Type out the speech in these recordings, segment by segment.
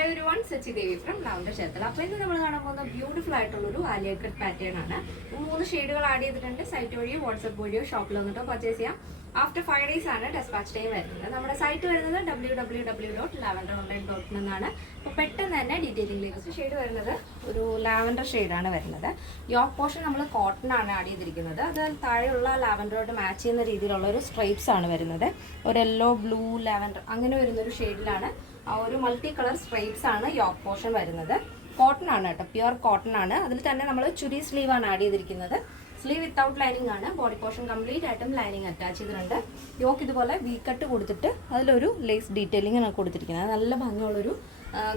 Hello everyone, Sachi Devi from Lavender Chetal. അപ്പോൾ ഇന്ന് നമ്മൾ കാണാൻ പോകുന്ന ബ്യൂട്ടിഫുൾ ആയിട്ടുള്ള ഒരു ആലിയ കട്ട് പാറ്റേൺ ആണ്. മൂന്ന് ഷെയ്ഡുകൾ ആഡ് ചെയ്തിട്ടുണ്ട്. സൈറ്റ് വഴിയോ വാട്സ്ആപ്പ് വഴിയോ ഷോപ്പിൽ വന്നിട്ടോ പർച്ചേസ് ചെയ്യാം. ആഫ്റ്റർ 5 days ആണ് ഡെസ്പാച്ച് ടൈം വരുന്നത്. നമ്മുടെ സൈറ്റ് വരുന്നത് www.lavenderonline.in എന്നാണ്. അപ്പോൾ പെട്ടെന്ന് തന്നെ ഡീറ്റെയിലിംഗിലേക്ക് ഷെയ്ഡ് വരുന്നത് ഒരു ലാവൻഡർ ഷെയ്ഡാണ് വരുന്നത്. യോക്ക് പോർഷൻ നമ്മൾ കോട്ടൺ ആണ് ആഡ് ചെയ്തിരിക്കുന്നത്. അത് താഴെയുള്ള ലാവൻഡറോട് മാച്ച് ചെയ്യുന്ന രീതിയിലുള്ള ഒരു സ്ട്രൈപ്സ് ആണ് വരുന്നത്. ഒരു യെല്ലോ ബ്ലൂ ലാവൻഡർ അങ്ങനെ വരുന്നൊരു ഷെയ്ഡിലാണ് ആ ഒരു മൾട്ടി കളർ സ്ട്രൈപ്സ് ആണ് യോക്ക് പോർഷൻ വരുന്നത്. കോട്ടൺ ആണ് കേട്ടോ, പ്യുവർ കോട്ടൺ ആണ്. അതിൽ തന്നെ നമ്മൾ ചുരി സ്ലീവ് ആണ് ആഡ് ചെയ്തിരിക്കുന്നത്. സ്ലീവ് വിത്തൗട്ട് ലൈനിങ് ആണ്. ബോഡി പോർഷൻ കംപ്ലീറ്റ് ആയിട്ടും ലൈനിങ് അറ്റാച്ച് ചെയ്തിട്ടുണ്ട്. യോക്ക് ഇതുപോലെ വി കട്ട് കൊടുത്തിട്ട് അതിലൊരു ലേസ് ഡീറ്റെയിലിംഗ് ആണ് കൊടുത്തിരിക്കുന്നത്. നല്ല ഭംഗിയുള്ളൊരു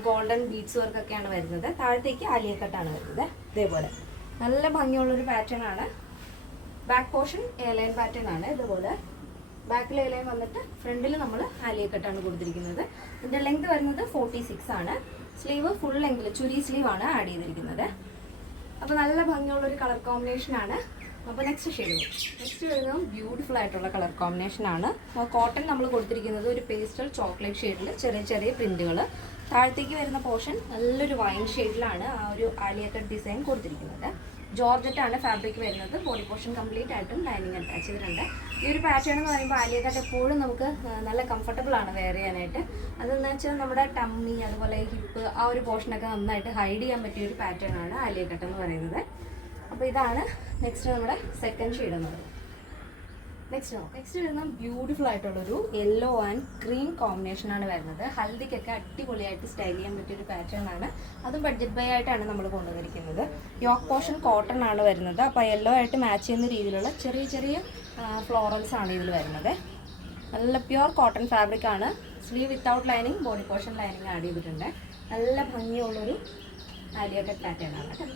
ഗോൾഡൻ ബീഡ്സ് വർക്ക് ഒക്കെയാണ് വരുന്നത്. താഴത്തേക്ക് ആലിയ കട്ടാണ് വരുന്നത്. ഇതേപോലെ നല്ല ഭംഗിയുള്ളൊരു പാറ്റേൺ ആണ്. ബാക്ക് പോർഷൻ എയർലൈൻ പാറ്റേൺ ആണ്. ഇതുപോലെ ബാക്കിൽ എയർലൈൻ വന്നിട്ട് ഫ്രണ്ടിൽ നമ്മൾ ആലിയ കട്ടാണ് കൊടുത്തിരിക്കുന്നത്. ഇതിൻ്റെ ലെങ്ത് വരുന്നത് 46 ആണ്. സ്ലീവ് ഫുൾ ലെങ്തിൽ ചുരി സ്ലീവ് ആണ് ആഡ് ചെയ്തിരിക്കുന്നത്. അപ്പോൾ നല്ല ഭംഗിയുള്ളൊരു കളർ കോമ്പിനേഷൻ ആണ്. അപ്പോൾ നെക്സ്റ്റ് വരുന്നത് ബ്യൂട്ടിഫുൾ ആയിട്ടുള്ള കളർ കോമ്പിനേഷൻ ആണ്. കോട്ടൺ നമ്മൾ കൊടുത്തിരിക്കുന്നത് ഒരു പേസ്റ്റൽ ചോക്ലേറ്റ് ഷെയ്ഡിൽ ചെറിയ ചെറിയ പ്രിന്റുകൾ. താഴത്തേക്ക് വരുന്ന പോർഷൻ നല്ലൊരു വൈൻ ഷെയ്ഡിലാണ് ആ ഒരു ആലിയ കട്ട് ഡിസൈൻ കൊടുത്തിരിക്കുന്നത്. ജോർജറ്റ് ആണ് ഫാബ്രിക് വരുന്നത്. ബോഡി പോർഷൻ കംപ്ലീറ്റ് ആയിട്ടും ലൈനിങ് അറ്റാച്ച് ചെയ്തിട്ടുണ്ട്. ഈ ഒരു പാറ്റേൺ എന്ന് പറയുമ്പോൾ ആലിയ കട്ട് എപ്പോഴും നമുക്ക് നല്ല കംഫർട്ടബിൾ ആണ് വെയർ ചെയ്യാനായിട്ട്. അതെന്ന് വെച്ചാൽ നമ്മുടെ ടമ്മി അതുപോലെ ഹിപ്പ് ആ ഒരു പോർഷനൊക്കെ നന്നായിട്ട് ഹൈഡ് ചെയ്യാൻ പറ്റിയ ഒരു പാറ്റേൺ ആണ് ആലിയ കട്ട് എന്ന് പറയുന്നത്. അപ്പോൾ ഇതാണ് നെക്സ്റ്റ് നമ്മുടെ സെക്കൻഡ് ഷെയ്ഡ് എന്ന് പറയുന്നത്. നെക്സ്റ്റ് വരുന്ന ബ്യൂട്ടിഫുൾ ആയിട്ടുള്ളൊരു യെല്ലോ ആൻഡ് ക്രീം കോമ്പിനേഷൻ ആണ് വരുന്നത്. ഹൽദിക്കൊക്കെ അടിപൊളിയായിട്ട് സ്റ്റൈൽ ചെയ്യാൻ പറ്റിയൊരു പാറ്റേൺ ആണ്. അതും ബഡ്ജറ്റ് ബൈ ആയിട്ടാണ് നമ്മൾ കൊണ്ടുവന്നിരിക്കുന്നത്. യോക്ക് പോർഷൻ കോട്ടൺ ആണ് വരുന്നത്. അപ്പോൾ യെല്ലോ ആയിട്ട് മാച്ച് ചെയ്യുന്ന രീതിയിലുള്ള ചെറിയ ചെറിയ ഫ്ലോറൽസ് ആണ് ഇതിൽ വരുന്നത്. നല്ല പ്യുവർ കോട്ടൺ ഫാബ്രിക് ആണ്. Sleeve without lining, body portion lining add ചെയ്തിട്ടുണ്ട്. നല്ല ഭംഗിയുള്ളൊരു ആലിയ കട്ട് പാറ്റേൺ ആണ് കേട്ടോ.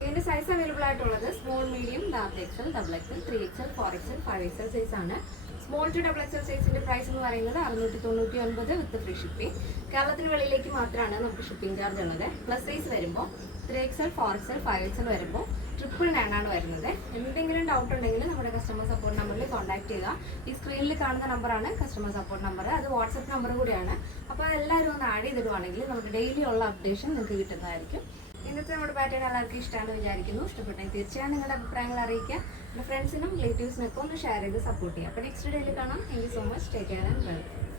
ഇതിൻ്റെ സൈസ് അവൈലബിൾ ആയിട്ടുള്ളത് small, medium, large XL, double XL, 3XL, 4XL, 5XL size ആണ്. സ്മോൾ ടു ഡബിൾ എക്സൽ സൈസിൻ്റെ പ്രൈസ് എന്ന് പറയുന്നത് 699 വിത്ത് ഫ്രീ ഷിപ്പിംഗ്. കേരളത്തിന് വെളിയിലേക്ക് മാത്രമാണ് നമുക്ക് ഷിപ്പിംഗ് ചാർജ് ഉള്ളത്. പ്ലസ് സൈസ് വരുമ്പോൾ 3XL, 4XL, 5XL വരുമ്പോൾ 999 ആണ് വരുന്നത്. എന്തെങ്കിലും ഡൗട്ട് ഉണ്ടെങ്കിൽ നമ്മുടെ കസ്റ്റമർ സപ്പോർട്ട് നമ്പറിൽ കോൺടാക്ട് ചെയ്യുക. ഈ സ്ക്രീനിൽ കാണുന്ന നമ്പറാണ് കസ്റ്റമർ സപ്പോർട്ട് നമ്പർ. അത് വാട്സപ്പ് നമ്പർ കൂടിയാണ്. അപ്പോൾ എല്ലാവരും ഒന്ന് ആഡ് ചെയ്തിടുവാണെങ്കിൽ നമുക്ക് ഡെയിലി ഉള്ള അപ്ഡേഷൻ നിങ്ങൾക്ക് കിട്ടുന്നതായിരിക്കും. ഇന്നത്തെ നമ്മുടെ പാറ്റേൺ എല്ലാവർക്കും ഇഷ്ടമാണെന്ന് വിചാരിക്കുന്നു. ഇഷ്ടപ്പെട്ടെങ്കിൽ തീർച്ചയായും നിങ്ങളുടെ അഭിപ്രായങ്ങൾ അറിയിക്കുക. എൻ്റെ ഫ്രണ്ട്സിനും റിലേറ്റീവ്സിനൊക്കെ ഒന്ന് ഷെയർ ചെയ്ത് സപ്പോർട്ട് ചെയ്യുക. അപ്പോൾ നെക്സ്റ്റ് ഡേയിൽ കാണാം. Thank you so much. Take care and welcome.